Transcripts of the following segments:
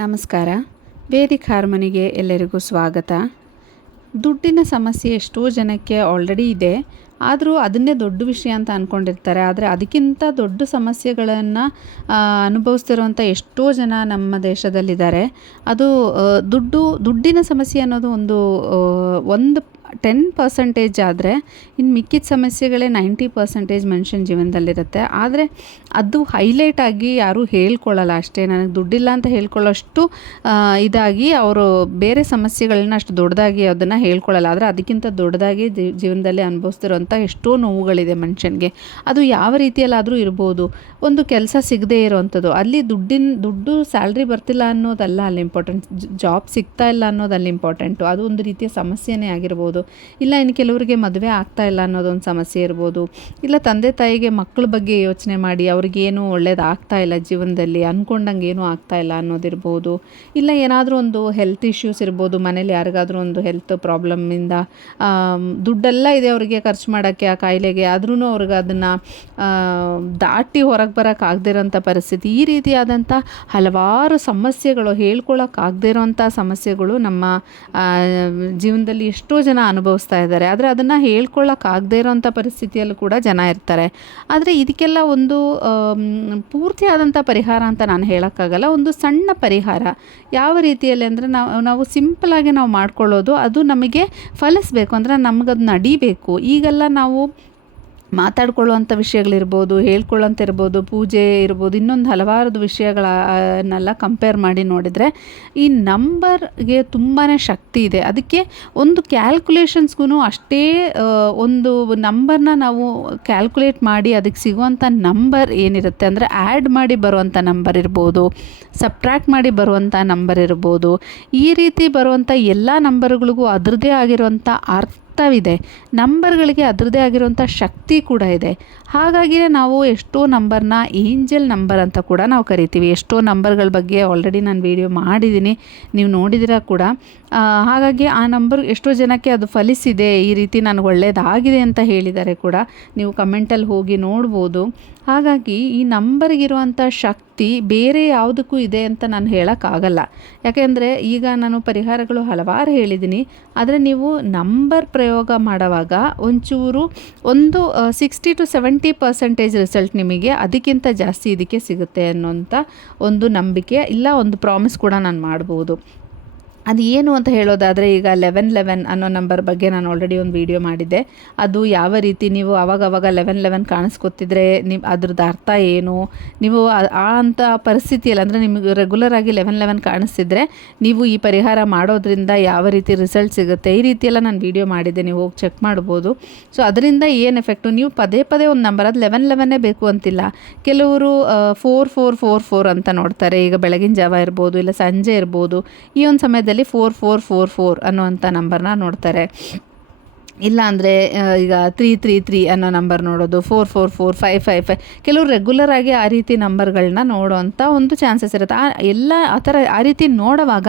ನಮಸ್ಕಾರ. ವೇದಿಕ್ ಹಾರ್ಮನಿಗೆ ಎಲ್ಲರಿಗೂ ಸ್ವಾಗತ. ದುಡ್ಡಿನ ಸಮಸ್ಯೆ ಎಷ್ಟೋ ಜನಕ್ಕೆ ಆಲ್ರೆಡಿ ಇದೆ. ಆದರೂ ಅದನ್ನೇ ದೊಡ್ಡ ವಿಷಯ ಅಂತ ಅಂದ್ಕೊಂಡಿರ್ತಾರೆ. ಆದರೆ ಅದಕ್ಕಿಂತ ದೊಡ್ಡ ಸಮಸ್ಯೆಗಳನ್ನು ಅನುಭವಿಸ್ತಿರುವಂಥ ಎಷ್ಟೋ ಜನ ನಮ್ಮ ದೇಶದಲ್ಲಿದ್ದಾರೆ. ಅದು ದುಡ್ಡಿನ ಸಮಸ್ಯೆ ಅನ್ನೋದು ಒಂದು 10% ಆದರೆ ಇನ್ನು ಮಿಕ್ಕಿದ ಸಮಸ್ಯೆಗಳೇ 90% ಮನುಷ್ಯನ ಜೀವನದಲ್ಲಿರುತ್ತೆ. ಆದರೆ ಅದು ಹೈಲೈಟ್ ಆಗಿ ಯಾರೂ ಹೇಳ್ಕೊಳ್ಳಲ್ಲ ಅಷ್ಟೇ. ನನಗೆ ದುಡ್ಡಿಲ್ಲ ಅಂತ ಹೇಳ್ಕೊಳ್ಳೋಷ್ಟು ಇದಾಗಿ ಅವರು ಬೇರೆ ಸಮಸ್ಯೆಗಳನ್ನ ಅಷ್ಟು ದೊಡ್ಡದಾಗಿ ಅದನ್ನು ಹೇಳ್ಕೊಳ್ಳಲ್ಲ. ಆದರೆ ಅದಕ್ಕಿಂತ ದೊಡ್ಡದಾಗಿ ಜೀವನದಲ್ಲಿ ಅನುಭವಿಸ್ತಿರೋಂಥ ಎಷ್ಟೋ ನೋವುಗಳಿದೆ ಮನುಷ್ಯನಿಗೆ. ಅದು ಯಾವ ರೀತಿಯಲ್ಲಾದರೂ ಇರ್ಬೋದು. ಒಂದು ಕೆಲಸ ಸಿಗದೇ ಇರೋವಂಥದ್ದು, ಅಲ್ಲಿ ದುಡ್ಡು ಸ್ಯಾಲ್ರಿ ಬರ್ತಿಲ್ಲ ಅನ್ನೋದಲ್ಲ ಅಲ್ಲಿ ಇಂಪಾರ್ಟೆಂಟ್, ಜಾಬ್ ಸಿಗ್ತಾ ಇಲ್ಲ ಅನ್ನೋದು ಅಲ್ಲಿ ಇಂಪಾರ್ಟೆಂಟು. ಅದು ಒಂದು ರೀತಿಯ ಸಮಸ್ಯೆನೇ ಆಗಿರ್ಬೋದು. ಇಲ್ಲ ಇನ್ನು ಕೆಲವರಿಗೆ ಮದುವೆ ಆಗ್ತಾ ಇಲ್ಲ ಅನ್ನೋದೊಂದು ಸಮಸ್ಯೆ ಇರ್ಬೋದು. ಇಲ್ಲ ತಂದೆ ತಾಯಿಗೆ ಮಕ್ಕಳ ಬಗ್ಗೆ ಯೋಚನೆ ಮಾಡಿ ಅವ್ರಿಗೇನು ಒಳ್ಳೇದು ಆಗ್ತಾ ಇಲ್ಲ ಜೀವನದಲ್ಲಿ, ಅಂದ್ಕೊಂಡಂಗೆ ಏನೂ ಆಗ್ತಾ ಇಲ್ಲ ಅನ್ನೋದಿರ್ಬೋದು. ಇಲ್ಲ ಏನಾದರೂ ಒಂದು ಹೆಲ್ತ್ ಇಶ್ಯೂಸ್ ಇರ್ಬೋದು, ಮನೇಲಿ ಯಾರಿಗಾದರೂ ಒಂದು ಹೆಲ್ತ್ ಪ್ರಾಬ್ಲಮ್ಮಿಂದ ದುಡ್ಡೆಲ್ಲ ಇದೆ ಅವರಿಗೆ ಖರ್ಚು ಮಾಡೋಕ್ಕೆ ಆ ಕಾಯಿಲೆಗೆ, ಆದ್ರೂ ಅವ್ರಿಗೆ ಅದನ್ನು ದಾಟಿ ಹೊರಗೆ ಬರೋಕ್ಕಾಗದೇ ಇರೋಂಥ ಪರಿಸ್ಥಿತಿ. ಈ ರೀತಿಯಾದಂಥ ಹಲವಾರು ಸಮಸ್ಯೆಗಳು, ಹೇಳ್ಕೊಳ್ಳೋಕ್ಕಾಗದೇ ಇರೋಂಥ ಸಮಸ್ಯೆಗಳು ನಮ್ಮ ಜೀವನದಲ್ಲಿ ಎಷ್ಟೋ ಜನ ಅನುಭವಿಸ್ತಾ ಇದ್ದಾರೆ. ಆದರೆ ಅದನ್ನು ಹೇಳ್ಕೊಳ್ಳೋಕ್ಕಾಗದೇ ಇರೋಂಥ ಪರಿಸ್ಥಿತಿಯಲ್ಲೂ ಕೂಡ ಜನ ಇರ್ತಾರೆ. ಆದರೆ ಇದಕ್ಕೆಲ್ಲ ಒಂದು ಪೂರ್ತಿ ಆದಂಥ ಪರಿಹಾರ ಅಂತ ನಾನು ಹೇಳೋಕ್ಕಾಗಲ್ಲ. ಒಂದು ಸಣ್ಣ ಪರಿಹಾರ ಯಾವ ರೀತಿಯಲ್ಲಿ ಅಂದರೆ ನಾವು ಸಿಂಪಲಾಗಿ ನಾವು ಮಾಡ್ಕೊಳ್ಳೋದು, ಅದು ನಮಗೆ ಫಲಿಸಬೇಕು ಅಂದರೆ ನಮಗದು ನಡಿಬೇಕು. ಈಗೆಲ್ಲ ನಾವು ಮಾತಾಡ್ಕೊಳ್ಳುವಂಥ ವಿಷಯಗಳಿರ್ಬೋದು, ಹೇಳ್ಕೊಳ್ಳೋಂಥ ಇರ್ಬೋದು, ಪೂಜೆ ಇರ್ಬೋದು, ಇನ್ನೊಂದು ಹಲವಾರು ವಿಷಯಗಳನ್ನೆಲ್ಲ ಕಂಪೇರ್ ಮಾಡಿ ನೋಡಿದರೆ ಈ ನಂಬರ್ಗೆ ತುಂಬಾ ಶಕ್ತಿ ಇದೆ. ಅದಕ್ಕೆ ಒಂದು ಕ್ಯಾಲ್ಕುಲೇಷನ್ಸ್ಗೂ ಅಷ್ಟೇ, ಒಂದು ನಂಬರ್ನ ನಾವು ಕ್ಯಾಲ್ಕುಲೇಟ್ ಮಾಡಿ ಅದಕ್ಕೆ ಸಿಗುವಂಥ ನಂಬರ್ ಏನಿರುತ್ತೆ ಅಂದರೆ ಆ್ಯಡ್ ಮಾಡಿ ಬರುವಂಥ ನಂಬರ್ ಇರ್ಬೋದು, ಸಬ್ಟ್ರ್ಯಾಕ್ಟ್ ಮಾಡಿ ಬರುವಂಥ ನಂಬರ್ ಇರ್ಬೋದು. ಈ ರೀತಿ ಬರುವಂಥ ಎಲ್ಲ ನಂಬರ್ಗಳಿಗೂ ಅದರದ್ದೇ ಆಗಿರುವಂಥ ಅರ್ಥವಿದೆ. ನಂಬರ್ಗಳಿಗೆ ಅದರದ್ದೇ ಆಗಿರುವಂಥ ಶಕ್ತಿ ಕೂಡ ಇದೆ. ಹಾಗಾಗಿಯೇ ನಾವು ಎಷ್ಟೋ ನಂಬರ್ನ ಏಂಜಲ್ ನಂಬರ್ ಅಂತ ಕೂಡ ನಾವು ಕರಿತೀವಿ. ಎಷ್ಟೋ ನಂಬರ್ಗಳ ಬಗ್ಗೆ ಆಲ್ರೆಡಿ ನಾನು ವಿಡಿಯೋ ಮಾಡಿದ್ದೀನಿ, ನೀವು ನೋಡಿದಿರ ಕೂಡ. ಹಾಗಾಗಿ ಆ ನಂಬರ್ ಎಷ್ಟೋ ಜನಕ್ಕೆ ಅದು ಫಲಿಸಿದೆ, ಈ ರೀತಿ ನನಗೆ ಒಳ್ಳೆಯದಾಗಿದೆ ಅಂತ ಹೇಳಿದ್ದಾರೆ ಕೂಡ. ನೀವು ಕಮೆಂಟಲ್ಲಿ ಹೋಗಿ ನೋಡ್ಬೋದು. ಹಾಗಾಗಿ ಈ ನಂಬರ್ಗಿರುವಂಥ ಶಕ್ತಿ ಬೇರೆ ಯಾವುದಕ್ಕೂ ಇದೆ ಅಂತ ನಾನು ಹೇಳೋಕ್ಕಾಗಲ್ಲ. ಯಾಕೆಂದರೆ ಈಗ ನಾನು ಪರಿಹಾರಗಳು ಹಲವಾರು ಹೇಳಿದ್ದೀನಿ. ಆದರೆ ನೀವು ನಂಬರ್ ಪ್ರಯೋಗ ಮಾಡುವಾಗ ಒಂದು 60 to 70% ರಿಸಲ್ಟ್ ನಿಮಗೆ ಅದಕ್ಕಿಂತ ಜಾಸ್ತಿ ಇದಕ್ಕೆ ಸಿಗುತ್ತೆ ಅನ್ನೋಂಥ ಒಂದು ನಂಬಿಕೆ, ಇಲ್ಲ ಒಂದು ಪ್ರಾಮಿಸ್ ಕೂಡ ನಾನು ಮಾಡ್ಬೋದು. ಅದು ಏನು ಅಂತ ಹೇಳೋದಾದರೆ, ಈಗ 1111 ಅನ್ನೋ ನಂಬರ್ ಬಗ್ಗೆ ನಾನು ಆಲ್ರೆಡಿ ಒಂದು ವಿಡಿಯೋ ಮಾಡಿದ್ದೆ. ಅದು ಯಾವ ರೀತಿ ನೀವು ಅವಾಗವಾಗ 1111 ಕಾಣಿಸ್ಕೊತಿದ್ರೆ ಅದ್ರದ್ದು ಅರ್ಥ ಏನು, ನೀವು ಆ ಅಂಥ ಪರಿಸ್ಥಿತಿಯಲ್ಲಿ ಅಂದರೆ ನಿಮಗೆ ರೆಗ್ಯುಲರಾಗಿ 1111 ಕಾಣಿಸ್ತಿದ್ರೆ ನೀವು ಈ ಪರಿಹಾರ ಮಾಡೋದ್ರಿಂದ ಯಾವ ರೀತಿ ರಿಸಲ್ಟ್ ಸಿಗುತ್ತೆ, ಈ ರೀತಿಯೆಲ್ಲ ನಾನು ವಿಡಿಯೋ ಮಾಡಿದ್ದೆ, ನೀವು ಹೋಗಿ ಚೆಕ್ ಮಾಡ್ಬೋದು. ಸೊ ಅದರಿಂದ ಏನು ಎಫೆಕ್ಟು, ನೀವು ಪದೇ ಒಂದು ನಂಬರ್, ಅದು 1111 ಬೇಕು ಅಂತಿಲ್ಲ. ಕೆಲವರು 4444 ಅಂತ ನೋಡ್ತಾರೆ. ಈಗ ಬೆಳಗಿನ ಜಾವ ಇರ್ಬೋದು, ಇಲ್ಲ ಸಂಜೆ ಇರ್ಬೋದು, ಈ ಒಂದು ಸಮಯದಲ್ಲಿ 4444 ಅನ್ನುವಂಥ ನಂಬರ್ನ ನೋಡ್ತಾರೆ. ಇಲ್ಲ ಅಂದರೆ ಈಗ 333 ಅನ್ನೋ ನಂಬರ್ ನೋಡೋದು, 444 555. ಕೆಲವರು ರೆಗ್ಯುಲರಾಗಿ ಆ ರೀತಿ ನಂಬರ್ಗಳನ್ನ ನೋಡೋವಂಥ ಒಂದು ಚಾನ್ಸಸ್ ಇರುತ್ತೆ. ಆ ರೀತಿ ನೋಡುವಾಗ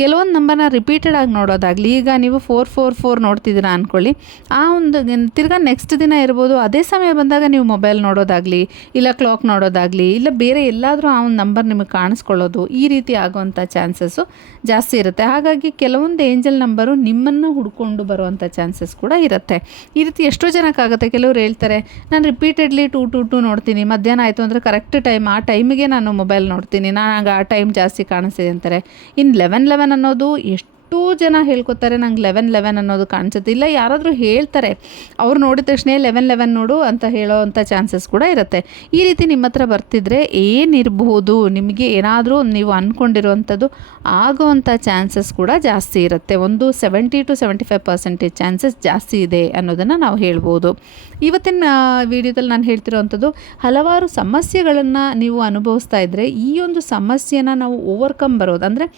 ಕೆಲವೊಂದು ನಂಬರ್ನ ರಿಪೀಟೆಡ್ ಆಗಿ ನೋಡೋದಾಗಲಿ, ಈಗ ನೀವು 444 ನೋಡ್ತಿದ್ದೀರಾ ಅಂದ್ಕೊಳ್ಳಿ, ಆ ಒಂದು ತಿರ್ಗಾ ನೆಕ್ಸ್ಟ್ ದಿನ ಇರ್ಬೋದು, ಅದೇ ಸಮಯ ಬಂದಾಗ ನೀವು ಮೊಬೈಲ್ ನೋಡೋದಾಗಲಿ, ಇಲ್ಲ ಕ್ಲಾಕ್ ನೋಡೋದಾಗಲಿ, ಇಲ್ಲ ಬೇರೆ ಎಲ್ಲಾದರೂ ಆ ಒಂದು ನಂಬರ್ ನಿಮಗೆ ಕಾಣಿಸ್ಕೊಳ್ಳೋದು, ಈ ರೀತಿ ಆಗುವಂಥ ಚಾನ್ಸಸ್ಸು ಜಾಸ್ತಿ ಇರುತ್ತೆ. ಹಾಗಾಗಿ ಕೆಲವೊಂದು ಏಂಜಲ್ ನಂಬರು ನಿಮ್ಮನ್ನು ಹುಡ್ಕೊಂಡು ಬರುವಂಥ ಚಾನ್ಸಸ್ ಕೂಡ ಇರುತ್ತೆ. ಈ ರೀತಿ ಎಷ್ಟೋ ಜನಕ್ಕಾಗುತ್ತೆ. ಕೆಲವರು ಹೇಳ್ತಾರೆ, ನಾನು ರಿಪೀಟೆಡ್ಲಿ 222 ನೋಡ್ತೀನಿ, ಮಧ್ಯಾಹ್ನ ಆಯಿತು ಅಂದರೆ ಕರೆಕ್ಟ್ ಟೈಮ್, ಆ ಟೈಮಿಗೆ ನಾನು ಮೊಬೈಲ್ ನೋಡ್ತೀನಿ, ನನಗೆ ಆ ಟೈಮ್ ಜಾಸ್ತಿ ಕಾಣಿಸ್ತಿದೆ ಅಂತಾರೆ. ಇನ್ನು 1111 ಅನ್ನೋದು ಎಷ್ಟೋ ಜನ ಹೇಳ್ಕೊತಾರೆ, ನಂಗೆ 1111 ಅನ್ನೋದು ಕಾಣಿಸುತ್ತೆ. ಇಲ್ಲ ಯಾರಾದರೂ ಹೇಳ್ತಾರೆ, ಅವ್ರು ನೋಡಿದ ತಕ್ಷಣ 1111 ನೋಡು ಅಂತ ಹೇಳೋ ಅಂಥ ಚಾನ್ಸಸ್ ಕೂಡ ಇರುತ್ತೆ. ಈ ರೀತಿ ನಿಮ್ಮ ಹತ್ರ ಬರ್ತಿದ್ರೆ ಏನಿರಬಹುದು, ನಿಮಗೆ ಏನಾದರೂ ನೀವು ಅಂದ್ಕೊಂಡಿರುವಂಥದ್ದು ಆಗೋವಂಥ ಚಾನ್ಸಸ್ ಕೂಡ ಜಾಸ್ತಿ ಇರುತ್ತೆ. ಒಂದು 70 to 75% ಚಾನ್ಸಸ್ ಜಾಸ್ತಿ ಇದೆ ಅನ್ನೋದನ್ನು ನಾವು ಹೇಳ್ಬೋದು. ಇವತ್ತಿನ ವಿಡಿಯೋದಲ್ಲಿ ನಾನು ಹೇಳ್ತಿರೋವಂಥದ್ದು, ಹಲವಾರು ಸಮಸ್ಯೆಗಳನ್ನು ನೀವು ಅನುಭವಿಸ್ತಾ ಇದ್ದರೆ ಈ ಒಂದು ಸಮಸ್ಯೆನ ನಾವು ಓವರ್ಕಮ್ ಬರೋದು ಅಂದರೆ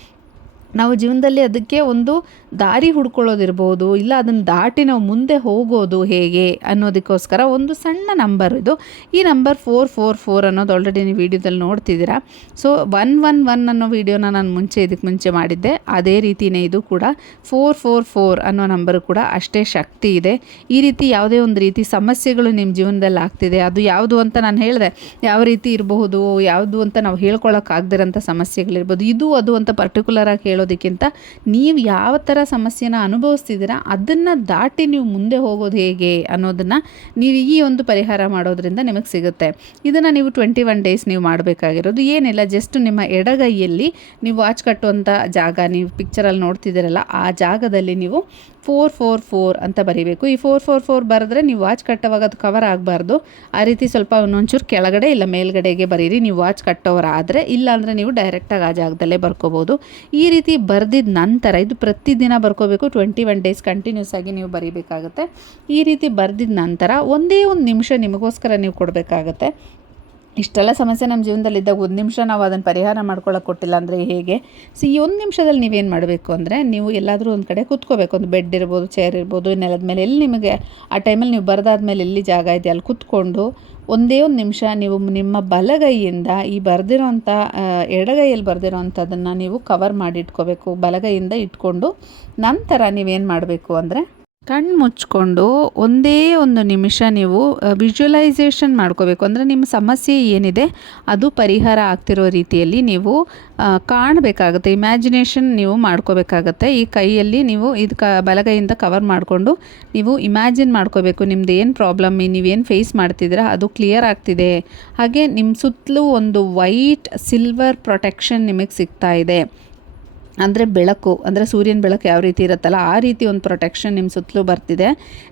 ನಾವು ಜೀವನದಲ್ಲಿ ಅದಕ್ಕೆ ಒಂದು ದಾರಿ ಹುಡ್ಕೊಳ್ಳೋದಿರ್ಬೋದು, ಇಲ್ಲ ಅದನ್ನು ದಾಟಿ ನಾವು ಮುಂದೆ ಹೋಗೋದು ಹೇಗೆ ಅನ್ನೋದಕ್ಕೋಸ್ಕರ ಒಂದು ಸಣ್ಣ ನಂಬರ್ ಇದು. ಈ ನಂಬರ್ 444 ಅನ್ನೋದು ಆಲ್ರೆಡಿ ನೀವು ವಿಡಿಯೋದಲ್ಲಿ ನೋಡ್ತಿದ್ದೀರಾ. ಸೊ 111 ಅನ್ನೋ ವಿಡಿಯೋನ ನಾನು ಇದಕ್ಕೆ ಮುಂಚೆ ಮಾಡಿದ್ದೆ. ಅದೇ ರೀತಿಯೇ ಇದು ಕೂಡ 444 ಅನ್ನೋ ನಂಬರು ಕೂಡ ಅಷ್ಟೇ ಶಕ್ತಿ ಇದೆ. ಈ ರೀತಿ ಯಾವುದೇ ಒಂದು ರೀತಿ ಸಮಸ್ಯೆಗಳು ನಿಮ್ಮ ಜೀವನದಲ್ಲಿ ಆಗ್ತಿದೆ, ಅದು ಯಾವುದು ಅಂತ ನಾನು ಹೇಳಿದೆ, ಯಾವ ರೀತಿ ಇರಬಹುದು, ಯಾವುದು ಅಂತ ನಾವು ಹೇಳ್ಕೊಳಕ್ಕಾಗದಿರೋಂಥ ಸಮಸ್ಯೆಗಳಿರ್ಬೋದು. ಇದು ಅದು ಅಂತ ಪರ್ಟಿಕ್ಯುಲರಾಗಿ ಹೇಳೋದಕ್ಕಿಂತ ನೀವು ಯಾವ ಥರ ಸಮಸ್ಯೆನ ಅನುಭವಿಸ್ತಿದ್ದೀರಾ ಅದನ್ನು ದಾಟಿ ನೀವು ಮುಂದೆ ಹೋಗೋದು ಹೇಗೆ ಅನ್ನೋದನ್ನು ನೀವು ಈ ಒಂದು ಪರಿಹಾರ ಮಾಡೋದ್ರಿಂದ ನಿಮಗೆ ಸಿಗುತ್ತೆ. ಇದನ್ನು ನೀವು 21 ಡೇಸ್ ನೀವು ಮಾಡಬೇಕಾಗಿರೋದು ಏನಿಲ್ಲ. ಜಸ್ಟ್ ನಿಮ್ಮ ಎಡಗೈಯಲ್ಲಿ ನೀವು ವಾಚ್ ಕಟ್ಟುವಂಥ ಜಾಗ, ನೀವು ಪಿಕ್ಚರಲ್ಲಿ ನೋಡ್ತಿದ್ದೀರಲ್ಲ ಆ ಜಾಗದಲ್ಲಿ ನೀವು 444 ಅಂತ ಬರೀಬೇಕು. ಈ 444 ಬರೆದ್ರೆ ನೀವು ವಾಚ್ ಕಟ್ಟೋವಾಗ ಅದು ಕವರ್ ಆಗಬಾರ್ದು. ಆ ರೀತಿ ಸ್ವಲ್ಪ ಒಂಚೂರು ಕೆಳಗಡೆ ಇಲ್ಲ ಮೇಲ್ಗಡೆಗೆ ಬರೀರಿ ನೀವು ವಾಚ್ ಕಟ್ಟೋರಾದರೆ. ಇಲ್ಲಾಂದರೆ ನೀವು ಡೈರೆಕ್ಟಾಗಿ ಆ ಜಾಗದಲ್ಲೇ ಬರ್ಕೋಬೋದು. ಈ ರೀತಿ ಬರೆದಿದ್ದ ನಂತರ ಇದು ಪ್ರತಿದಿನ ಬರ್ಕೋಬೇಕು. 21 ಡೇಸ್ ಕಂಟಿನ್ಯೂಸ್ ಆಗಿ ನೀವು ಬರೀಬೇಕಾಗುತ್ತೆ. ಈ ರೀತಿ ಬರೆದಿದ್ದ ನಂತರ ಒಂದೇ ಒಂದು ನಿಮಿಷ ನಿಮಗೋಸ್ಕರ ನೀವು ಕೊಡಬೇಕಾಗತ್ತೆ. ಇಷ್ಟೆಲ್ಲ ಸಮಸ್ಯೆ ನಮ್ಮ ಜೀವನದಲ್ಲಿದ್ದಾಗ 1 ನಿಮಿಷ ನಾವು ಅದನ್ನು ಪರಿಹಾರ ಮಾಡ್ಕೊಳ್ಳೋಕೆ ಕೊಟ್ಟಿಲ್ಲ ಅಂದರೆ ಹೇಗೆ? ಸೊ ಈ 1 ನಿಮಿಷದಲ್ಲಿ ನೀವೇನು ಮಾಡಬೇಕು ಅಂದರೆ, ನೀವು ಎಲ್ಲಾದರೂ ಒಂದು ಕಡೆ ಕೂತ್ಕೋಬೇಕು. ಒಂದು ಬೆಡ್ ಇರ್ಬೋದು, ಚೇರ್ ಇರ್ಬೋದು, ನೆಲದ ಮೇಲೆ ಎಲ್ಲಿ ನಿಮಗೆ ಆ ಟೈಮಲ್ಲಿ ನೀವು ಬರೆದಾದ್ಮೇಲೆ ಎಲ್ಲಿ ಜಾಗ ಇದೆ ಅಲ್ಲಿ ಕೂತ್ಕೊಂಡು ಒಂದೇ ಒಂದು ನಿಮಿಷ ನೀವು ನಿಮ್ಮ ಬಲಗೈಯಿಂದ ಈ ಬರೆದಿರೋಂಥ ಎಡಗೈಯಲ್ಲಿ ಬರೆದಿರೋಂಥದ್ದನ್ನು ನೀವು ಕವರ್ ಮಾಡಿ ಇಟ್ಕೋಬೇಕು. ಬಲಗೈಯಿಂದ ಇಟ್ಕೊಂಡು ನಂತರ ನೀವೇನು ಮಾಡಬೇಕು ಅಂದರೆ ಕಣ್ಣು ಮುಚ್ಕೊಂಡು ಒಂದೇ ಒಂದು ನಿಮಿಷ ನೀವು ವಿಜುವಲೈಸೇಷನ್ ಮಾಡ್ಕೋಬೇಕು. ಅಂದರೆ ನಿಮ್ಮ ಸಮಸ್ಯೆ ಏನಿದೆ ಅದು ಪರಿಹಾರ ಆಗ್ತಿರೋ ರೀತಿಯಲ್ಲಿ ನೀವು ಕಾಣಬೇಕಾಗುತ್ತೆ. ಇಮ್ಯಾಜಿನೇಷನ್ ನೀವು ಮಾಡ್ಕೋಬೇಕಾಗತ್ತೆ. ಈ ಕೈಯಲ್ಲಿ ನೀವು ಇದು ಬಲಗೈಯಿಂದ ಕವರ್ ಮಾಡಿಕೊಂಡು ನೀವು ಇಮ್ಯಾಜಿನ್ ಮಾಡ್ಕೋಬೇಕು. ನಿಮ್ದು ಏನು ಪ್ರಾಬ್ಲಮ್, ನೀವೇನು ಫೇಸ್ ಮಾಡ್ತಿದ್ದೀರಾ ಅದು ಕ್ಲಿಯರ್ ಆಗ್ತಿದೆ. ಹಾಗೆ ನಿಮ್ಮ ಸುತ್ತಲೂ ಒಂದು ವೈಟ್ ಸಿಲ್ವರ್ ಪ್ರೊಟೆಕ್ಷನ್ ನಿಮಗೆ ಸಿಗ್ತಾ ಇದೆ. ಅಂದರೆ ಬೆಳಕು, ಅಂದರೆ ಸೂರ್ಯನ ಬೆಳಕು ಯಾವ ರೀತಿ ಇರುತ್ತಲ್ಲ ಆ ರೀತಿ ಒಂದು ಪ್ರೊಟೆಕ್ಷನ್ ನಿಮ್ಮ ಸುತ್ತಲೂ ಬರ್ತಿದೆ.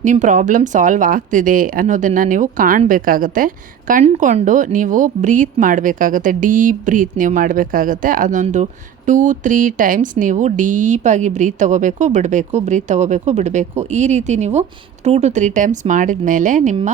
ನಿಮ್ಮ ಪ್ರಾಬ್ಲಮ್ ಸಾಲ್ವ್ ಆಗ್ತಿದೆ ಅನ್ನೋದನ್ನು ನೀವು ಕಾಣಬೇಕಾಗತ್ತೆ. ಕಂಡುಕೊಂಡು ನೀವು ಬ್ರೀತ್ ಮಾಡಬೇಕಾಗತ್ತೆ. ಡೀಪ್ ಬ್ರೀತ್ ನೀವು ಮಾಡಬೇಕಾಗತ್ತೆ. ಅದೊಂದು 2-3 ಟೈಮ್ಸ್ ನೀವು ಡೀಪಾಗಿ ಬ್ರೀತ್ ತೊಗೋಬೇಕು, ಬಿಡಬೇಕು, ಬ್ರೀತ್ ತೊಗೋಬೇಕು, ಬಿಡಬೇಕು. ಈ ರೀತಿ ನೀವು 2 to 3 ಟೈಮ್ಸ್ ಮಾಡಿದ ಮೇಲೆ ನಿಮ್ಮ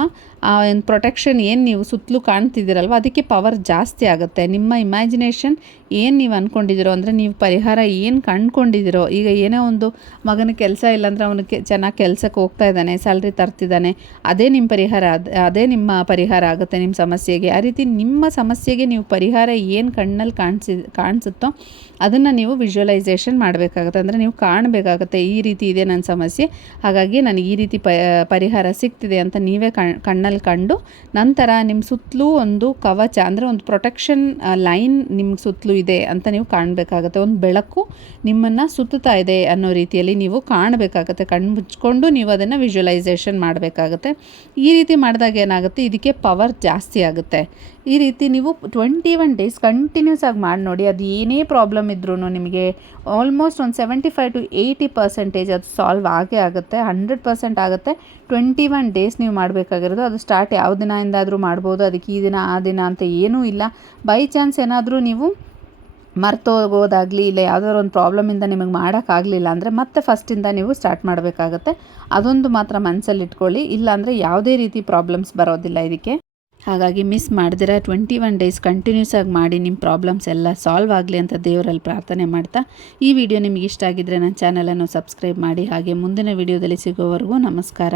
ಆ ಒಂದು ಪ್ರೊಟೆಕ್ಷನ್ ಏನು ನೀವು ಸುತ್ತಲೂ ಕಾಣ್ತಿದ್ದೀರಲ್ವ ಅದಕ್ಕೆ ಪವರ್ ಜಾಸ್ತಿ ಆಗುತ್ತೆ. ನಿಮ್ಮ ಇಮ್ಯಾಜಿನೇಷನ್ ಏನು ನೀವು ಅಂದ್ಕೊಂಡಿದ್ದೀರೋ, ಅಂದರೆ ನೀವು ಪರಿಹಾರ ಏನು ಕಂಡುಕೊಂಡಿದ್ದೀರೋ, ಈಗ ಏನೋ ಒಂದು ಮಗನ ಕೆಲಸ ಇಲ್ಲಾಂದರೆ ಅವನಿಗೆ ಚೆನ್ನಾಗಿ ಕೆಲಸಕ್ಕೆ ಹೋಗ್ತಾ ಇದ್ದಾನೆ, ಸ್ಯಾಲ್ರಿ ತರ್ತಿದ್ದಾನೆ, ಅದೇ ನಿಮ್ಮ ಪರಿಹಾರ, ಅದೇ ನಿಮ್ಮ ಪರಿಹಾರ ಆಗುತ್ತೆ ನಿಮ್ಮ ಸಮಸ್ಯೆಗೆ. ಆ ರೀತಿ ನಿಮ್ಮ ಸಮಸ್ಯೆಗೆ ನೀವು ಪರಿಹಾರ ಏನು ಕಣ್ಣಲ್ಲಿ ಕಾಣಿಸುತ್ತೋ ಅದನ್ನು ನೀವು ವಿಜುವಲೈಸೇಷನ್ ಮಾಡಬೇಕಾಗುತ್ತೆ. ಅಂದರೆ ನೀವು ಕಾಣಬೇಕಾಗುತ್ತೆ ಈ ರೀತಿ ಇದೆ ನನ್ನ ಸಮಸ್ಯೆ, ಹಾಗಾಗಿ ನನಗೆ ಈ ರೀತಿ ಪರಿಹಾರ ಸಿಗ್ತಿದೆ ಅಂತ ನೀವೇ ಕಣ್ಣಲ್ಲಿ ಕಂಡು ನಂತರ ನಿಮ್ಮ ಸುತ್ತಲೂ ಒಂದು ಕವಚ, ಅಂದರೆ ಒಂದು ಪ್ರೊಟೆಕ್ಷನ್ ಲೈನ್ ನಿಮ್ಮ ಸುತ್ತಲೂ ಇದೆ ಅಂತ ನೀವು ಕಾಣಬೇಕಾಗುತ್ತೆ. ಒಂದು ಬೆಳಕು ನಿಮ್ಮನ್ನು ಸುತ್ತುತ್ತಾ ಇದೆ ಅನ್ನೋ ರೀತಿಯಲ್ಲಿ ನೀವು ಕಾಣಬೇಕಾಗುತ್ತೆ. ಕಣ್ಣು ಮುಚ್ಕೊಂಡು ನೀವು ಅದನ್ನು ವಿಜುವಲೈಸೇಷನ್ ಮಾಡಬೇಕಾಗುತ್ತೆ. ಈ ರೀತಿ ಮಾಡಿದಾಗ ಏನಾಗುತ್ತೆ, ಇದಕ್ಕೆ ಪವರ್ ಜಾಸ್ತಿ ಆಗುತ್ತೆ. ಈ ರೀತಿ ನೀವು 21 ಡೇಸ್ ಕಂಟಿನ್ಯೂಸ್ ಆಗಿ ಮಾಡಿ ನೋಡಿ. ಅದು ಏನೇ ಪ್ರಾಬ್ಲಮ್ ಇದ್ರೂ ನಿಮಗೆ ಆಲ್ಮೋಸ್ಟ್ ಒಂದು 75 to 80% ಅದು ಸಾಲ್ವ್ ಆಗೇ ಆಗುತ್ತೆ. 100% ಆಗುತ್ತೆ. 21 ಡೇಸ್ ನೀವು ಮಾಡಬೇಕಾಗಿರೋದು. ಅದು ಸ್ಟಾರ್ಟ್ ಯಾವ ದಿನದಿಂದಾದರೂ ಮಾಡ್ಬೋದು. ಅದಕ್ಕೆ ಈ ದಿನ ಆ ದಿನ ಅಂತ ಏನೂ ಇಲ್ಲ. ಬೈ ಚಾನ್ಸ್ ಏನಾದರೂ ನೀವು ಮರ್ತೋಗೋದಾಗಲಿ ಇಲ್ಲ ಯಾವುದಾದ್ರು ಒಂದು ಪ್ರಾಬ್ಲಮಿಂದ ನಿಮಗೆ ಮಾಡೋಕ್ಕಾಗಲಿಲ್ಲ ಅಂದರೆ ಮತ್ತೆ ಫಸ್ಟಿಂದ ನೀವು ಸ್ಟಾರ್ಟ್ ಮಾಡಬೇಕಾಗತ್ತೆ. ಅದೊಂದು ಮಾತ್ರ ಮನಸ್ಸಲ್ಲಿ ಇಟ್ಕೊಳ್ಳಿ. ಇಲ್ಲಾಂದರೆ ಯಾವುದೇ ರೀತಿ ಪ್ರಾಬ್ಲಮ್ಸ್ ಬರೋದಿಲ್ಲ ಇದಕ್ಕೆ. ಹಾಗಾಗಿ ಮಿಸ್ ಮಾಡಿದಿರ 21 ಡೇಸ್ ಕಂಟಿನ್ಯೂಸ್ ಆಗಿ ಮಾಡಿ ನಿಮ್ಮ ಪ್ರಾಬ್ಲಮ್ಸ್ ಎಲ್ಲ ಸಾಲ್ವ್ ಆಗಲಿ ಅಂತ ದೇವರಲ್ಲಿ ಪ್ರಾರ್ಥನೆ ಮಾಡ್ತಾ, ಈ ವಿಡಿಯೋ ನಿಮಗೆ ಇಷ್ಟ ಆಗಿದ್ದರೆ ನನ್ನ ಚಾನಲನ್ನು ಸಬ್ಸ್ಕ್ರೈಬ್ ಮಾಡಿ. ಹಾಗೆ ಮುಂದಿನ ವಿಡಿಯೋದಲ್ಲಿ ಸಿಗೋವರೆಗೂ ನಮಸ್ಕಾರ.